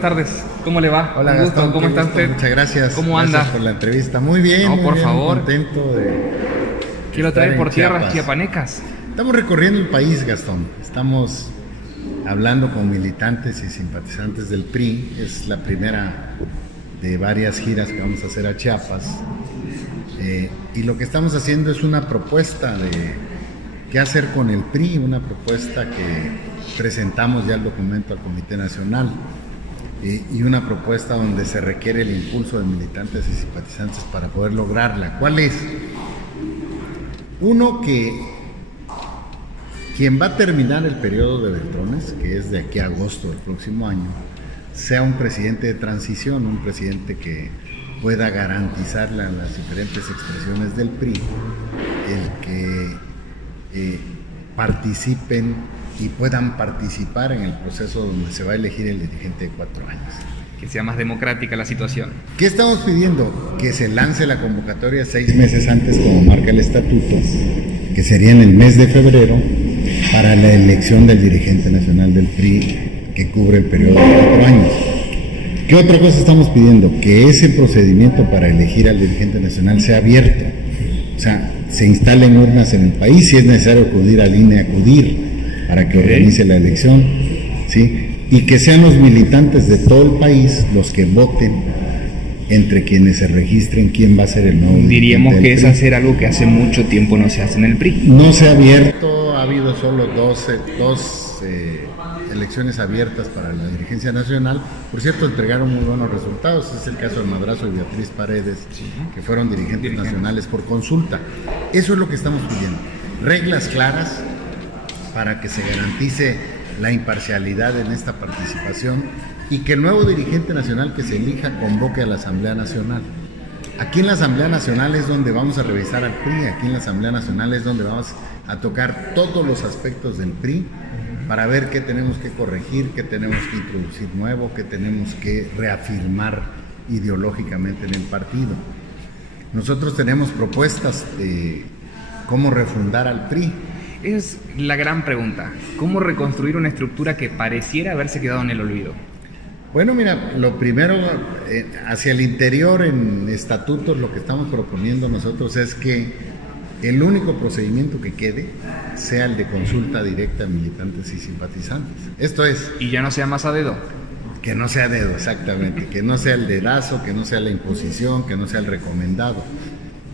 buenas tardes. ¿Cómo le va? Hola, Un gusto. Gastón, ¿Cómo está usted? Muchas gracias. ¿Cómo anda? Gracias por la entrevista. Muy bien, No, muy por bien, favor. contento de Quiero traer estar por en tierras Chiapas. chiapanecas. Estamos recorriendo el país, Gastón. Estamos hablando con militantes y simpatizantes del PRI. Es la primera de varias giras que vamos a hacer a Chiapas. Y lo que estamos haciendo es una propuesta de qué hacer con el PRI, una propuesta que presentamos ya el documento al Comité Nacional y una propuesta donde se requiere el impulso de militantes y simpatizantes para poder lograrla. ¿Cuál es? Uno, que quien va a terminar el periodo de Beltrones, que es de aquí a agosto del próximo año, sea un presidente de transición, un presidente que pueda garantizarle a las diferentes expresiones del PRI el que participen y puedan participar en el proceso donde se va a elegir el dirigente de 4 años. Que sea más democrática la situación. ¿Qué estamos pidiendo? Que se lance la convocatoria 6 meses antes, como marca el estatuto, que sería en el mes de febrero, para la elección del dirigente nacional del PRI que cubre el periodo de 4 años. ¿Qué otra cosa estamos pidiendo? Que ese procedimiento para elegir al dirigente nacional sea abierto. O sea, se instalen urnas en el país, si es necesario acudir al INE, acudir para que organice la elección, ¿sí? Y que sean los militantes de todo el país los que voten entre quienes se registren quién va a ser el nuevo Diríamos que es PRI. hacer algo que hace mucho tiempo no se hace en el PRI. No se ha abierto, ha habido solo dos elecciones abiertas para la dirigencia nacional. Por cierto, entregaron muy buenos resultados. Es el caso de Madrazo y Beatriz Paredes, que fueron dirigentes nacionales por consulta. Eso es lo que estamos pidiendo. Reglas claras para que se garantice la imparcialidad en esta participación y que el nuevo dirigente nacional que se elija convoque a la Asamblea Nacional. Aquí en la Asamblea Nacional es donde vamos a revisar al PRI, aquí en la Asamblea Nacional es donde vamos a tocar todos los aspectos del PRI para ver qué tenemos que corregir, qué tenemos que introducir nuevo, qué tenemos que reafirmar ideológicamente en el partido. Nosotros tenemos propuestas de cómo refundar al PRI. Esa es la gran pregunta. ¿Cómo reconstruir una estructura que pareciera haberse quedado en el olvido? Bueno, mira, lo primero, hacia el interior en estatutos, lo que estamos proponiendo nosotros es que el único procedimiento que quede sea el de consulta directa a militantes y simpatizantes. Esto es... Y ya no sea más a dedo. Que no sea dedo, exactamente, que no sea el dedazo, que no sea la imposición, que no sea el recomendado.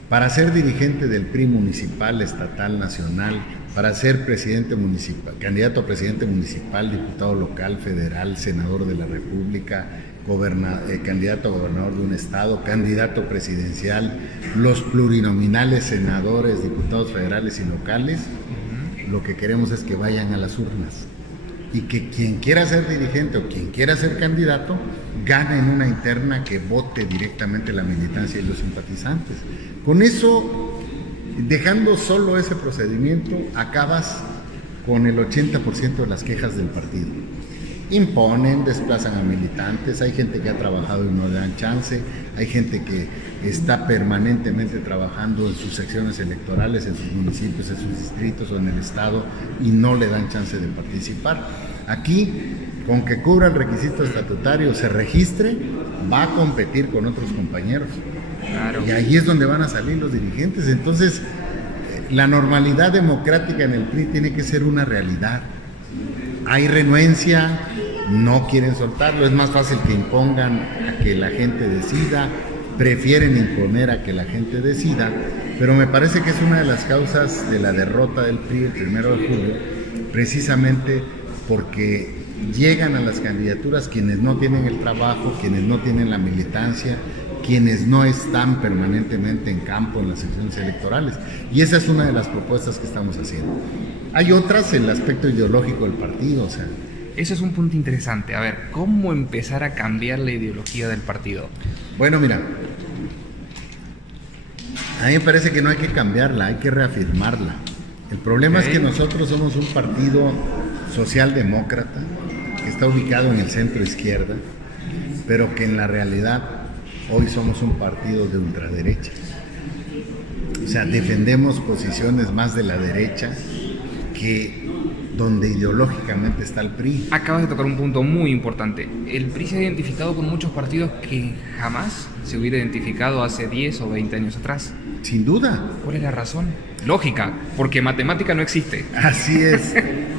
Para ser dirigente del PRI municipal, estatal, nacional, para ser presidente municipal, candidato a presidente municipal, diputado local, federal, senador de la República, candidato a gobernador de un estado, candidato presidencial, los plurinominales, senadores, diputados federales y locales, lo que queremos es que vayan a las urnas y que quien quiera ser dirigente o quien quiera ser candidato gane en una interna que vote directamente la militancia y los simpatizantes. Con eso, dejando solo ese procedimiento, acabas con el 80% de las quejas del partido. Imponen, desplazan a militantes, hay gente que ha trabajado y no le dan chance, hay gente que está permanentemente trabajando en sus secciones electorales, en sus municipios, en sus distritos o en el estado y no le dan chance de participar. Aquí, con que cubra el requisito estatutario, se registre, va a competir con otros compañeros. Claro. Y ahí es donde van a salir los dirigentes. Entonces, la normalidad democrática en el PRI tiene que ser una realidad. Hay renuencia, no quieren soltarlo, es más fácil que impongan a que la gente decida, prefieren imponer a que la gente decida, pero me parece que es una de las causas de la derrota del PRI el 1 de julio, precisamente porque llegan a las candidaturas quienes no tienen el trabajo, quienes no tienen la militancia, quienes no están permanentemente en campo en las secciones electorales. Y esa es una de las propuestas que estamos haciendo. Hay otras, el aspecto ideológico del partido, o sea... Eso es un punto interesante. A ver, ¿cómo empezar a cambiar la ideología del partido? Bueno, mira, a mí me parece que no hay que cambiarla, hay que reafirmarla. El problema es que nosotros somos un partido socialdemócrata que está ubicado en el centro izquierda, pero que en la realidad hoy somos un partido de ultraderecha. O sea, defendemos posiciones más de la derecha que donde ideológicamente está el PRI. Acabas de tocar un punto muy importante. El PRI se ha identificado con muchos partidos que jamás se hubiera identificado hace 10 o 20 años atrás. Sin duda. ¿Cuál es la razón? Lógica, porque matemática no existe. Así es,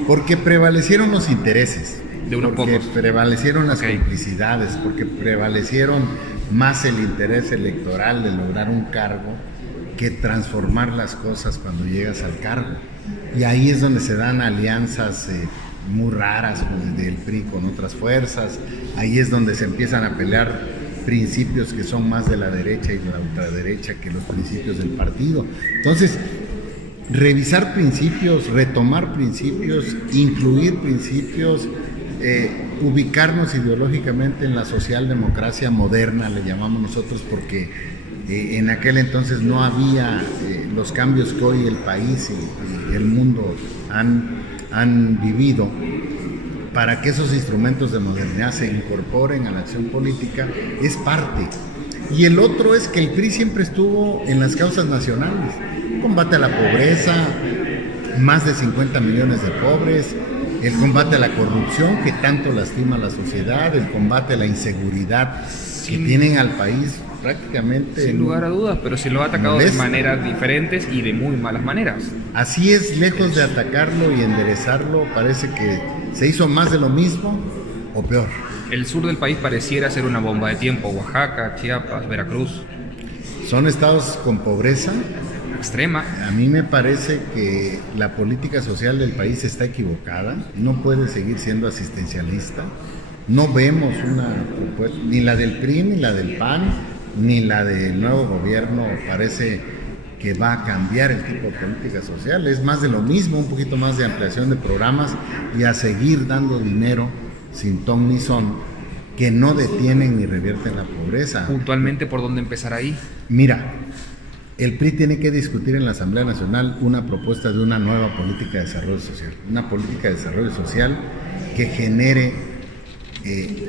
porque prevalecieron los intereses. De unos porque pocos. Prevalecieron las Ok. complicidades, porque prevalecieron más el interés electoral de lograr un cargo que transformar las cosas cuando llegas al cargo. Y ahí es donde se dan alianzas muy raras del PRI con otras fuerzas, ahí es donde se empiezan a pelear principios que son más de la derecha y de la ultraderecha que los principios del partido. Entonces, revisar principios, retomar principios, incluir principios, ubicarnos ideológicamente en la socialdemocracia moderna, le llamamos nosotros, porque en aquel entonces no había los cambios que hoy el país y el mundo han vivido. Para que esos instrumentos de modernidad se incorporen a la acción política, es parte. Y el otro es que el PRI siempre estuvo en las causas nacionales. Combate a la pobreza, más de 50 millones de pobres, el combate a la corrupción que tanto lastima a la sociedad, el combate a la inseguridad que tienen al país prácticamente... Sin lugar a dudas, pero se lo ha atacado molesta. de maneras diferentes y de muy malas maneras. Así es, lejos de atacarlo y enderezarlo, parece que se hizo más de lo mismo o peor. El sur del país pareciera ser una bomba de tiempo. Oaxaca, Chiapas, Veracruz. Son estados con pobreza. Extrema. A mí me parece que la política social del país está equivocada, no puede seguir siendo asistencialista. No vemos una propuesta, ni la del PRI, ni la del PAN, ni la del nuevo gobierno parece que va a cambiar el tipo de política social. Es más de lo mismo, un poquito más de ampliación de programas y a seguir dando dinero sin ton ni son, que no detienen ni revierten la pobreza. Puntualmente, ¿por dónde empezar ahí? Mira, el PRI tiene que discutir en la Asamblea Nacional una propuesta de una nueva política de desarrollo social, una política de desarrollo social que genere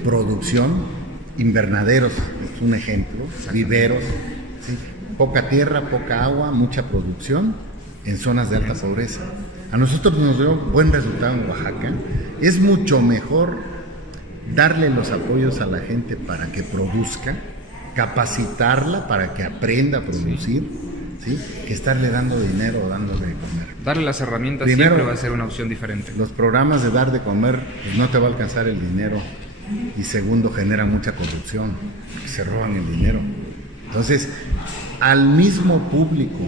producción, invernaderos, es un ejemplo, viveros, ¿sí? Poca tierra, poca agua, mucha producción en zonas de alta pobreza. A nosotros nos dio buen resultado en Oaxaca. Es mucho mejor darle los apoyos a la gente para que produzca, capacitarla para que aprenda a producir, ¿sí? Que estarle dando dinero o dándole de comer. Darle las herramientas Primero, siempre va a ser una opción diferente. Los programas de dar de comer, pues no te va a alcanzar el dinero, y segundo, generan mucha corrupción, se roban el dinero. Entonces, al mismo público,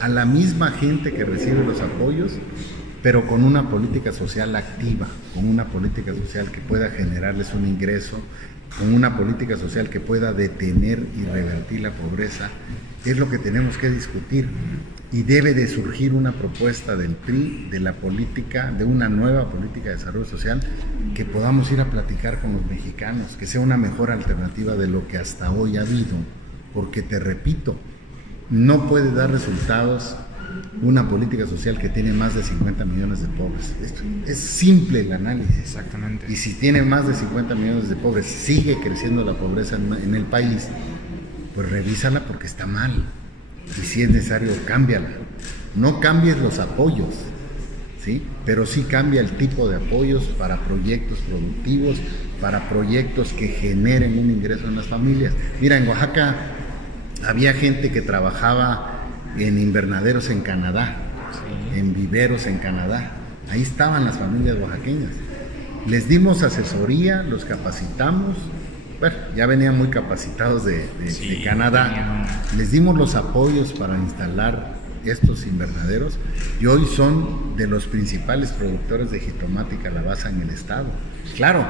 a la misma gente que recibe los apoyos, pero con una política social activa, con una política social que pueda generarles un ingreso, con una política social que pueda detener y revertir la pobreza, es lo que tenemos que discutir. Y debe de surgir una propuesta del PRI, de la política, de una nueva política de desarrollo social, que podamos ir a platicar con los mexicanos, que sea una mejor alternativa de lo que hasta hoy ha habido. Porque te repito, no puede dar resultados una política social que tiene más de 50 millones de pobres. Es simple el análisis. Exactamente. Y si tiene más de 50 millones de pobres, sigue creciendo la pobreza en el país, pues revísala porque está mal. Y si es necesario, cámbiala. No cambies los apoyos, ¿sí? Pero sí cambia el tipo de apoyos para proyectos productivos, para proyectos que generen un ingreso en las familias. Mira, en Oaxaca había gente que trabajaba en invernaderos en Canadá, en viveros en Canadá. Ahí estaban las familias oaxaqueñas. Les dimos asesoría, los capacitamos. Bueno, ya venían muy capacitados de Canadá. Les dimos los apoyos para instalar estos invernaderos y hoy son de los principales productores de jitomate y calabaza en el estado. Claro,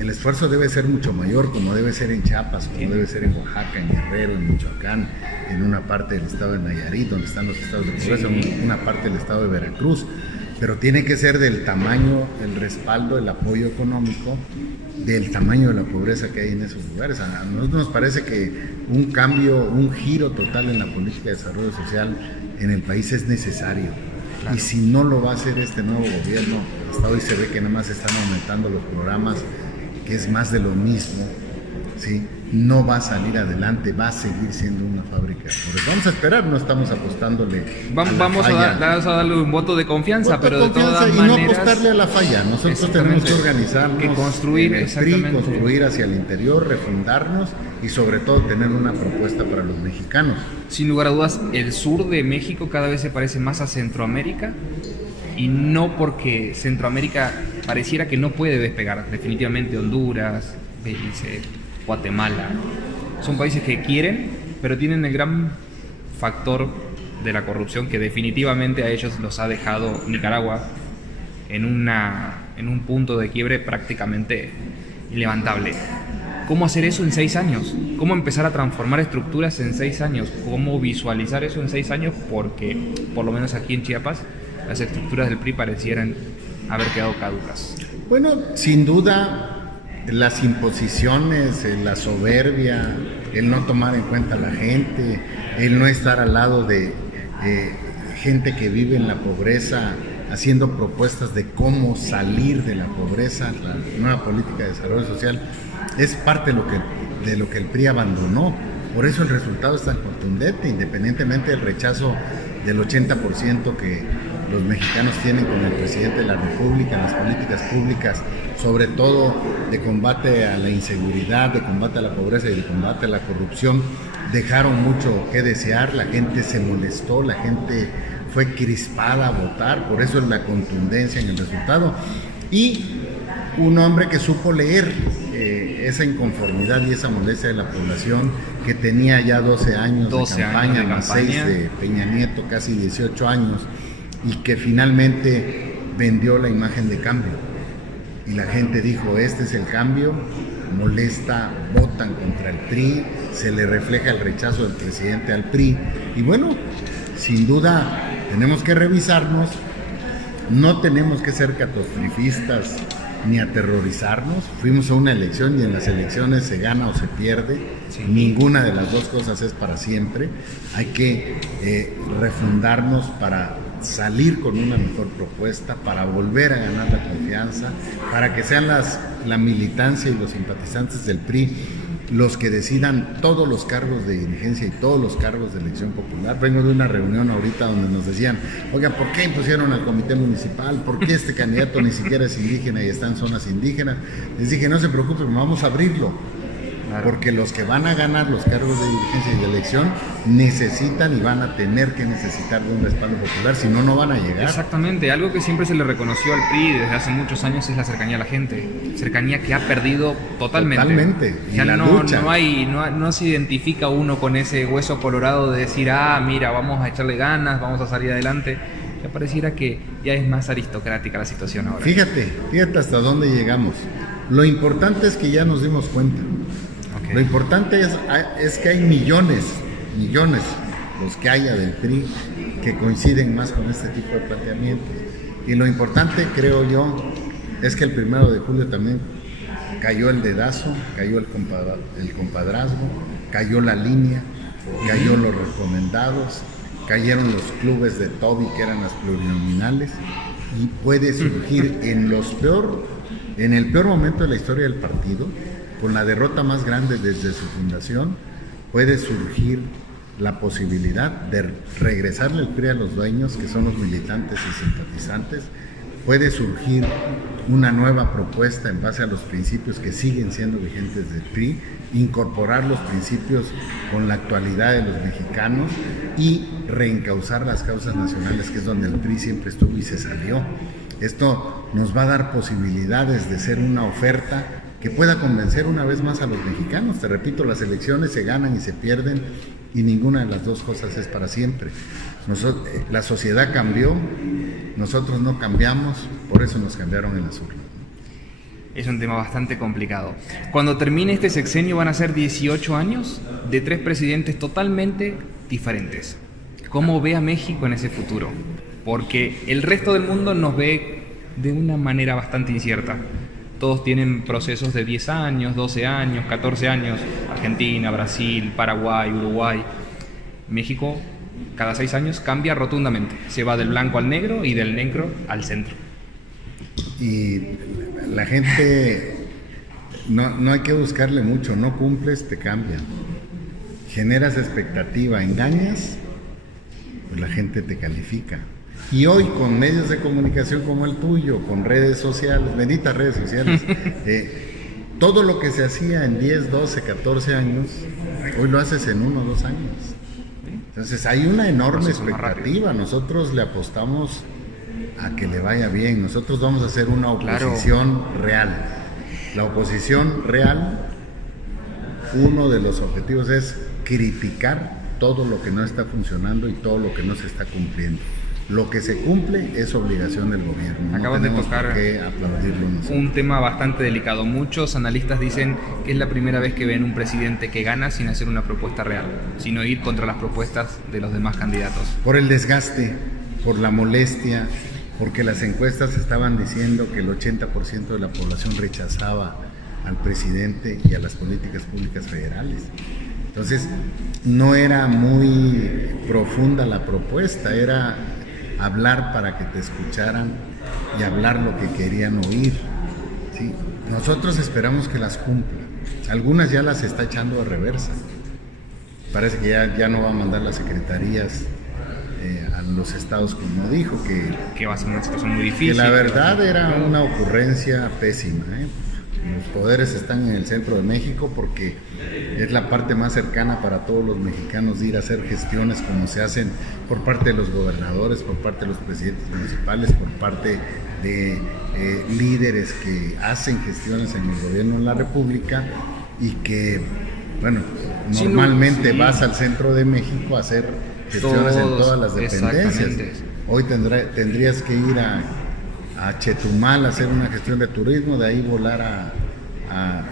el esfuerzo debe ser mucho mayor, como debe ser en Chiapas, como debe ser en Oaxaca, en Guerrero, en Michoacán, en una parte del estado de Nayarit, donde están los estados de pobreza, una parte del estado de Veracruz. Pero tiene que ser del tamaño, el respaldo, el apoyo económico, del tamaño de la pobreza que hay en esos lugares. A nosotros nos parece que un cambio, un giro total en la política de desarrollo social en el país es necesario. Claro. Y si no lo va a hacer este nuevo gobierno, hasta hoy se ve que nada más están aumentando los programas, que es más de lo mismo, ¿sí? no va a salir adelante, va a seguir siendo una fábrica de errores. Vamos a esperar, no estamos apostándole Vamos a darle un voto de confianza, pero de todas y maneras... no apostarle a la falla. Nosotros tenemos que organizarnos, que construir, construir hacia el interior, refundarnos y sobre todo tener una propuesta para los mexicanos. Sin lugar a dudas, el sur de México cada vez se parece más a Centroamérica, y no porque Centroamérica pareciera que no puede despegar. Definitivamente Honduras, Belice, Guatemala son países que quieren, pero tienen el gran factor de la corrupción que definitivamente a ellos los ha dejado Nicaragua en un punto de quiebre prácticamente ilevantable. ¿Cómo hacer eso en 6 años? ¿Cómo empezar a transformar estructuras en 6 años? ¿Cómo visualizar eso en 6 años? Porque, por lo menos aquí en Chiapas, las estructuras del PRI parecieran haber quedado caducas. Bueno, sin duda, las imposiciones, la soberbia, el no tomar en cuenta a la gente, el no estar al lado de gente que vive en la pobreza, haciendo propuestas de cómo salir de la pobreza, la nueva política de desarrollo social, es parte de lo que el PRI abandonó. Por eso el resultado es tan contundente, independientemente del rechazo del 80% que los mexicanos tienen con el presidente de la República en las políticas públicas, sobre todo de combate a la inseguridad, de combate a la pobreza y de combate a la corrupción, dejaron mucho que desear. La gente se molestó, la gente fue crispada a votar, por eso es la contundencia en el resultado. Y un hombre que supo leer esa inconformidad y esa molestia de la población, que tenía ya 12 años de campaña, más 6 de Peña Nieto, casi 18 años, y que finalmente vendió la imagen de cambio. Y la gente dijo, este es el cambio, molesta, votan contra el PRI, se le refleja el rechazo del presidente al PRI. Y bueno, sin duda tenemos que revisarnos, no tenemos que ser catastrofistas ni aterrorizarnos. Fuimos a una elección y en las elecciones se gana o se pierde. Sí. Ninguna de las dos cosas es para siempre. Hay que refundarnos para salir con una mejor propuesta, para volver a ganar la confianza, para que sean la militancia y los simpatizantes del PRI los que decidan todos los cargos de dirigencia y todos los cargos de elección popular. Vengo de una reunión ahorita donde nos decían, oiga, ¿por qué impusieron al comité municipal? ¿Por qué este candidato ni siquiera es indígena y está en zonas indígenas? Les dije, no se preocupen, vamos a abrirlo. Porque los que van a ganar los cargos de dirigencia y de elección necesitan y van a tener que necesitar de un respaldo popular, si no, no van a llegar. Exactamente, algo que siempre se le reconoció al PRI desde hace muchos años es la cercanía a la gente, cercanía que ha perdido totalmente. Totalmente, y ya la no, lucha. No se identifica uno con ese hueso colorado de decir, mira, vamos a echarle ganas, vamos a salir adelante. Ya pareciera que ya es más aristocrática la situación ahora. Fíjate hasta dónde llegamos. Lo importante es que ya nos dimos cuenta. Lo importante es que hay millones, los que haya del PRI, que coinciden más con este tipo de planteamientos. Y lo importante, creo yo, es que el 1 de julio también cayó el dedazo, cayó el compadrazgo, cayó la línea, cayó los recomendados, cayeron los clubes de Toby, que eran las plurinominales, y puede surgir en el peor momento de la historia del partido, con la derrota más grande desde su fundación, puede surgir la posibilidad de regresarle el PRI a los dueños, que son los militantes y simpatizantes. Puede surgir una nueva propuesta en base a los principios que siguen siendo vigentes del PRI, incorporar los principios con la actualidad de los mexicanos y reencauzar las causas nacionales, que es donde el PRI siempre estuvo y se salió. Esto nos va a dar posibilidades de ser una oferta que pueda convencer una vez más a los mexicanos. Te repito, las elecciones se ganan y se pierden y ninguna de las dos cosas es para siempre. La sociedad cambió, nosotros no cambiamos, por eso nos cambiaron en las urnas. Es un tema bastante complicado. Cuando termine este sexenio van a ser 18 años de 3 presidentes totalmente diferentes. ¿Cómo ve a México en ese futuro? Porque el resto del mundo nos ve de una manera bastante incierta. Todos tienen procesos de 10 años, 12 años, 14 años. Argentina, Brasil, Paraguay, Uruguay. México, cada 6 años, cambia rotundamente. Se va del blanco al negro y del negro al centro. Y la gente No hay que buscarle mucho, no cumples, te cambian. Generas expectativa, engañas, pues la gente te califica. Y hoy con medios de comunicación como el tuyo, con redes sociales, benditas redes sociales, todo lo que se hacía en 10, 12, 14 años, hoy lo haces en 1 o 2 años. Entonces hay una enorme expectativa. Nosotros le apostamos a que le vaya bien. Nosotros vamos a hacer una oposición real. La oposición real, uno de los objetivos es criticar todo lo que no está funcionando y todo lo que no se está cumpliendo. Lo que se cumple es obligación del gobierno. Acabas de tocar un tema bastante delicado. Muchos analistas dicen que es la primera vez que ven un presidente que gana sin hacer una propuesta real, sino ir contra las propuestas de los demás candidatos. Por el desgaste, por la molestia, porque las encuestas estaban diciendo que el 80% de la población rechazaba al presidente y a las políticas públicas federales. Entonces, no era muy profunda la propuesta, era hablar para que te escucharan y hablar lo que querían oír. ¿Sí? Nosotros esperamos que las cumpla. Algunas ya las está echando de reversa. Parece que ya no va a mandar las secretarías a los estados, como dijo, que va a ser una situación muy difícil. Que la verdad era una ocurrencia pésima. Los poderes están en el centro de México porque es la parte más cercana para todos los mexicanos de ir a hacer gestiones como se hacen por parte de los gobernadores, por parte de los presidentes municipales, por parte de líderes que hacen gestiones en el gobierno de la República y que, bueno, normalmente vas al centro de México a hacer gestiones en todas las dependencias. Hoy tendrías que ir a Chetumal a hacer una gestión de turismo, de ahí volar a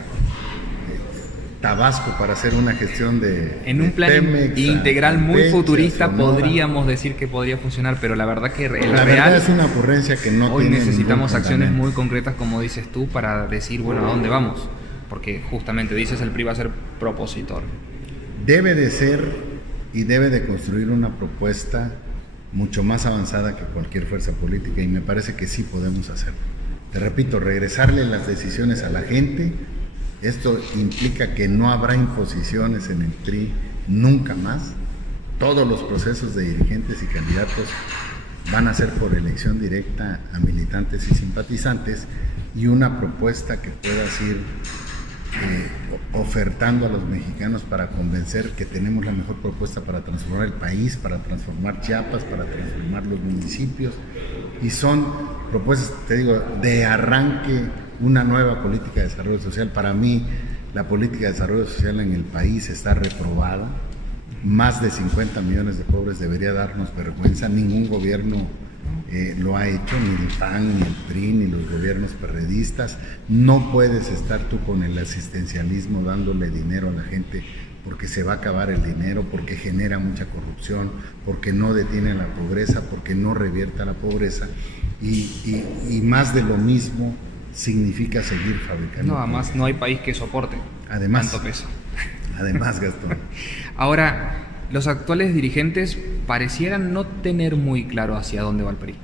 Tabasco para hacer una gestión en un plan Pemex, integral muy futurista, podríamos decir que podría funcionar, pero la verdad que la verdad es una ocurrencia que no hoy necesitamos acciones muy concretas, como dices tú, para decir, bueno, ¿a dónde vamos? Porque justamente dices, el PRI va a ser propositor. Debe de ser y debe de construir una propuesta mucho más avanzada que cualquier fuerza política, y me parece que sí podemos hacerlo. Te repito, regresarle las decisiones a la gente. Esto implica que no habrá imposiciones en el PRI nunca más. Todos los procesos de dirigentes y candidatos van a ser por elección directa a militantes y simpatizantes, y una propuesta que puedas ir ofertando a los mexicanos para convencer que tenemos la mejor propuesta para transformar el país, para transformar Chiapas, para transformar los municipios. Y son propuestas, te digo, de arranque, una nueva política de desarrollo social. Para mí, la política de desarrollo social en el país está reprobada. Más de 50 millones de pobres debería darnos vergüenza. Ningún gobierno lo ha hecho, ni el PAN, ni el PRI, ni los gobiernos perredistas. No puedes estar tú con el asistencialismo dándole dinero a la gente porque se va a acabar el dinero, porque genera mucha corrupción, porque no detiene la pobreza, porque no revierta la pobreza, y más de lo mismo significa seguir fabricando. No, además no hay país que soporte tanto peso. Además, Gastón. Ahora, los actuales dirigentes parecieran no tener muy claro hacia dónde va el PRI.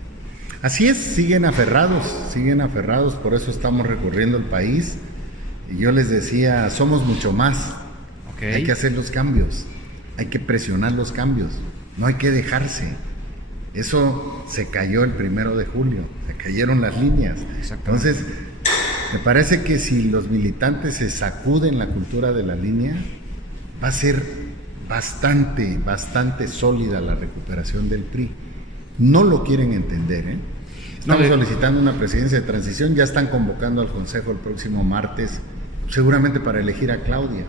Así es, siguen aferrados, por eso estamos recorriendo el país. Y yo les decía, somos mucho más. Okay. Hay que hacer los cambios, hay que presionar los cambios, no hay que dejarse. Eso se cayó el 1 de julio, se cayeron las líneas. Entonces, me parece que si los militantes se sacuden la cultura de la línea, va a ser bastante sólida la recuperación del PRI. No lo quieren entender, ¿eh? Estamos solicitando una presidencia de transición, ya están convocando al Consejo el próximo martes, seguramente para elegir a Claudia.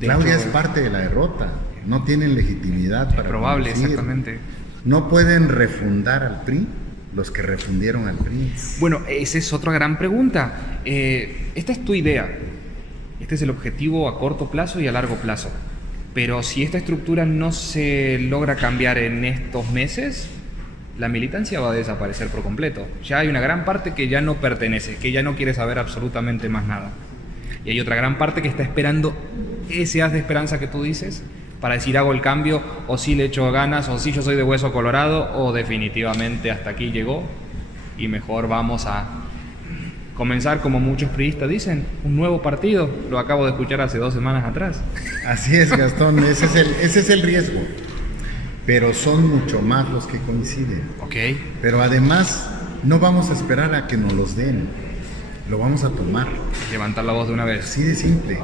Claudia es parte de la derrota, no tienen legitimidad para probable, exactamente. No pueden refundar al PRI los que refundieron al PRI. Bueno, esa es otra gran pregunta. Esta es tu idea, este es el objetivo a corto plazo y a largo plazo. Pero si esta estructura no se logra cambiar en estos meses, la militancia va a desaparecer por completo. Ya hay una gran parte que ya no pertenece, que ya no quiere saber absolutamente más nada. Y hay otra gran parte que está esperando ese haz de esperanza que tú dices para decir hago el cambio, o si le echo ganas, o si yo soy de hueso colorado, o definitivamente hasta aquí llegó y mejor vamos a comenzar, como muchos priistas dicen, un nuevo partido. Lo acabo de escuchar hace 2 semanas atrás. Así es, Gastón, ese es el riesgo. Pero son mucho más los que coinciden. Ok. Pero además, no vamos a esperar a que nos los den. Lo vamos a tomar. Levantar la voz de una vez. Así de simple.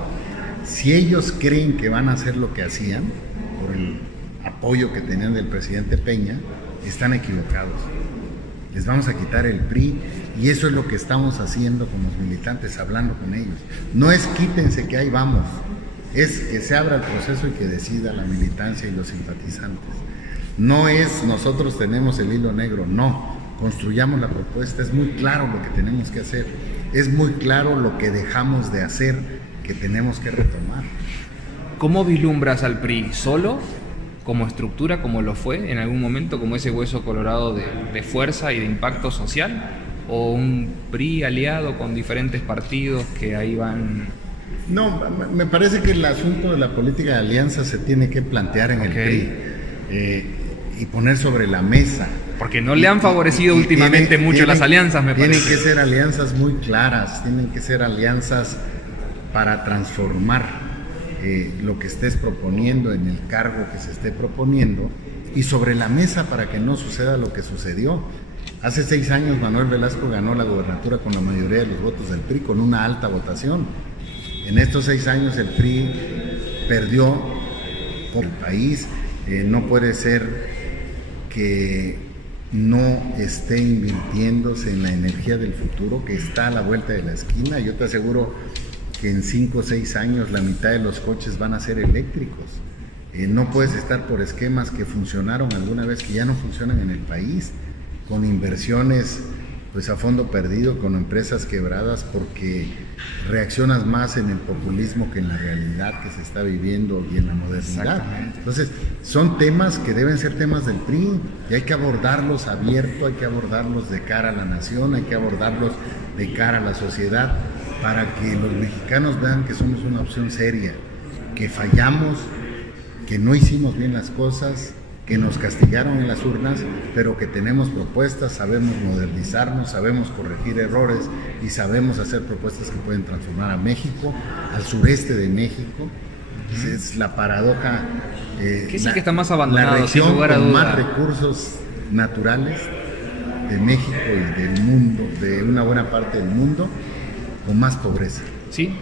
Si ellos creen que van a hacer lo que hacían, por el apoyo que tenían del presidente Peña, están equivocados. Les vamos a quitar el PRI y eso es lo que estamos haciendo con los militantes, hablando con ellos. No es quítense que ahí vamos, es que se abra el proceso y que decida la militancia y los simpatizantes. No es nosotros tenemos el hilo negro, no. Construyamos la propuesta, es muy claro lo que tenemos que hacer, es muy claro lo que dejamos de hacer, que tenemos que retomar. ¿Cómo vislumbras al PRI? ¿Solo? ¿Como estructura, como lo fue en algún momento, como ese hueso colorado de fuerza y de impacto social? ¿O un PRI aliado con diferentes partidos que ahí van? No, me parece que el asunto de la política de alianza se tiene que plantear en el PRI y poner sobre la mesa. Porque no le han favorecido últimamente mucho las alianzas, me parece. Tienen que ser alianzas muy claras, tienen que ser alianzas para transformar lo que estés proponiendo en el cargo que se esté proponiendo y sobre la mesa para que no suceda lo que sucedió. Hace 6 años Manuel Velasco ganó la gobernatura con la mayoría de los votos del PRI, con una alta votación. En estos 6 años el PRI perdió por el país. No puede ser que no esté invirtiéndose en la energía del futuro que está a la vuelta de la esquina. Yo te aseguro que en 5 o 6 años la mitad de los coches van a ser eléctricos. No puedes estar por esquemas que funcionaron alguna vez, que ya no funcionan en el país, con inversiones pues a fondo perdido, con empresas quebradas, porque reaccionas más en el populismo que en la realidad que se está viviendo y en la modernidad. Entonces, son temas que deben ser temas del PRI y hay que abordarlos abierto, hay que abordarlos de cara a la nación, hay que abordarlos de cara a la sociedad, para que los mexicanos vean que somos una opción seria, que fallamos, que no hicimos bien las cosas, que nos castigaron en las urnas, pero que tenemos propuestas, sabemos modernizarnos, sabemos corregir errores y sabemos hacer propuestas que pueden transformar a México, al sureste de México. Es la paradoja. ¿Qué es el que está más abandonado, la región sin lugar a con duda? Más recursos naturales de México y del mundo, de una buena parte del mundo, con más pobreza. Sí.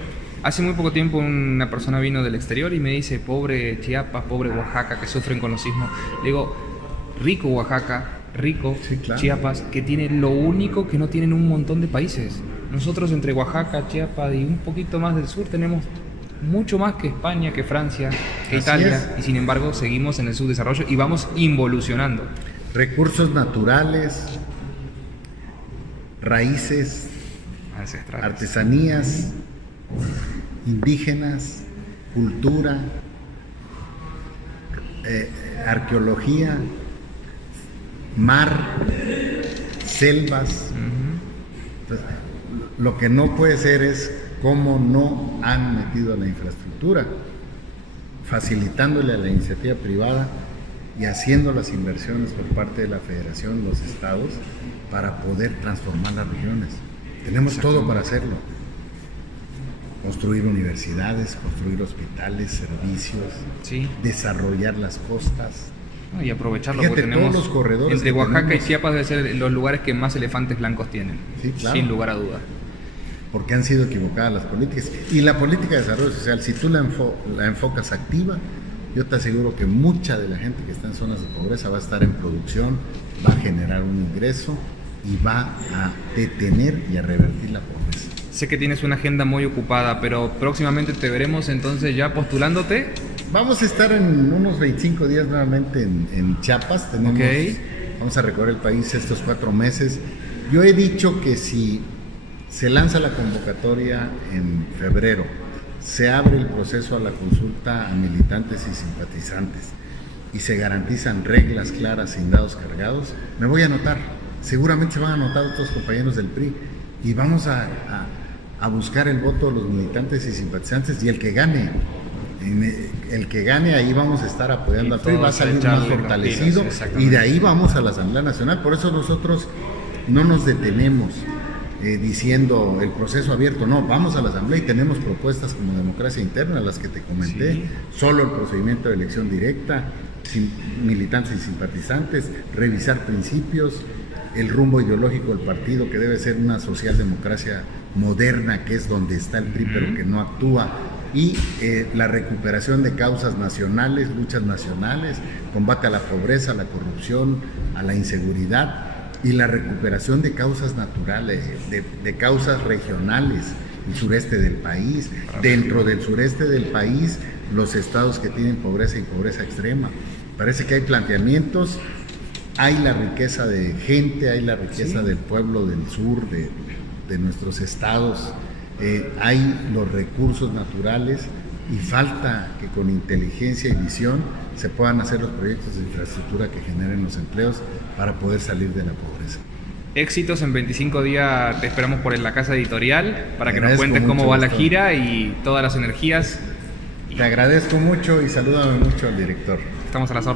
Hace muy poco tiempo una persona vino del exterior y me dice, pobre Chiapas, pobre Oaxaca, que sufren con los sismos. Le digo, rico Oaxaca, rico Sí, claro. Chiapas, que tiene lo único que no tienen un montón de países. Nosotros entre Oaxaca, Chiapas y un poquito más del sur tenemos mucho más que España, que Francia, que Así Italia, es. y sin embargo seguimos en el subdesarrollo y vamos involucionando. Recursos naturales, raíces, Ancestrales. artesanías, indígenas, cultura, arqueología, mar, selvas. Entonces, lo que no puede ser es cómo no han metido la infraestructura, facilitándole a la iniciativa privada y haciendo las inversiones por parte de la Federación, los estados, para poder transformar las regiones. Tenemos todo para hacerlo. Construir universidades, construir hospitales, servicios, Sí. desarrollar las costas. No, y aprovecharlo, Fíjate, porque tenemos todos los corredores entre que Oaxaca tenemos. y Chiapas debe ser los lugares que más elefantes blancos tienen. Sí, claro. Sin lugar a dudas. Porque han sido equivocadas las políticas. Y la política de desarrollo social, si tú la enfocas activa, yo te aseguro que mucha de la gente que está en zonas de pobreza va a estar en producción, va a generar un ingreso y va a detener y a revertir la pobreza. Sé que tienes una agenda muy ocupada, pero próximamente te veremos entonces ya postulándote. Vamos a estar en unos 25 días nuevamente en Chiapas. Ok. Vamos a recorrer el país estos 4 meses. Yo he dicho que si se lanza la convocatoria en febrero, se abre el proceso a la consulta a militantes y simpatizantes y se garantizan reglas claras sin dados cargados, me voy a anotar. Seguramente se van a anotar otros compañeros del PRI y vamos a buscar el voto de los militantes y simpatizantes, y el que gane, ahí vamos a estar apoyando Y al PRI, va a todos a salir echarle más los fortalecido tiros, y de ahí vamos a la Asamblea Nacional. Por eso nosotros no nos detenemos. diciendo el proceso abierto. No, vamos a la Asamblea y tenemos propuestas como democracia interna, las que te comenté, sí. Solo el procedimiento de elección directa, sin militantes y simpatizantes, revisar principios, el rumbo ideológico del partido, que debe ser una socialdemocracia moderna, que es donde está el PRI, pero que no actúa, y la recuperación de causas nacionales, luchas nacionales, combate a la pobreza, a la corrupción, a la inseguridad, y la recuperación de causas naturales, de causas regionales, el sureste del país, dentro del sureste del país, los estados que tienen pobreza y pobreza extrema. Parece que hay planteamientos, hay la riqueza de gente, hay la riqueza del pueblo del sur, de nuestros estados, hay los recursos naturales, y falta que con inteligencia y visión se puedan hacer los proyectos de infraestructura que generen los empleos para poder salir de la pobreza. Éxitos, en 25 días te esperamos por la casa editorial para que nos cuentes cómo va la gira y todas las energías. Te agradezco mucho y salúdame mucho al director. Estamos a las órdenes.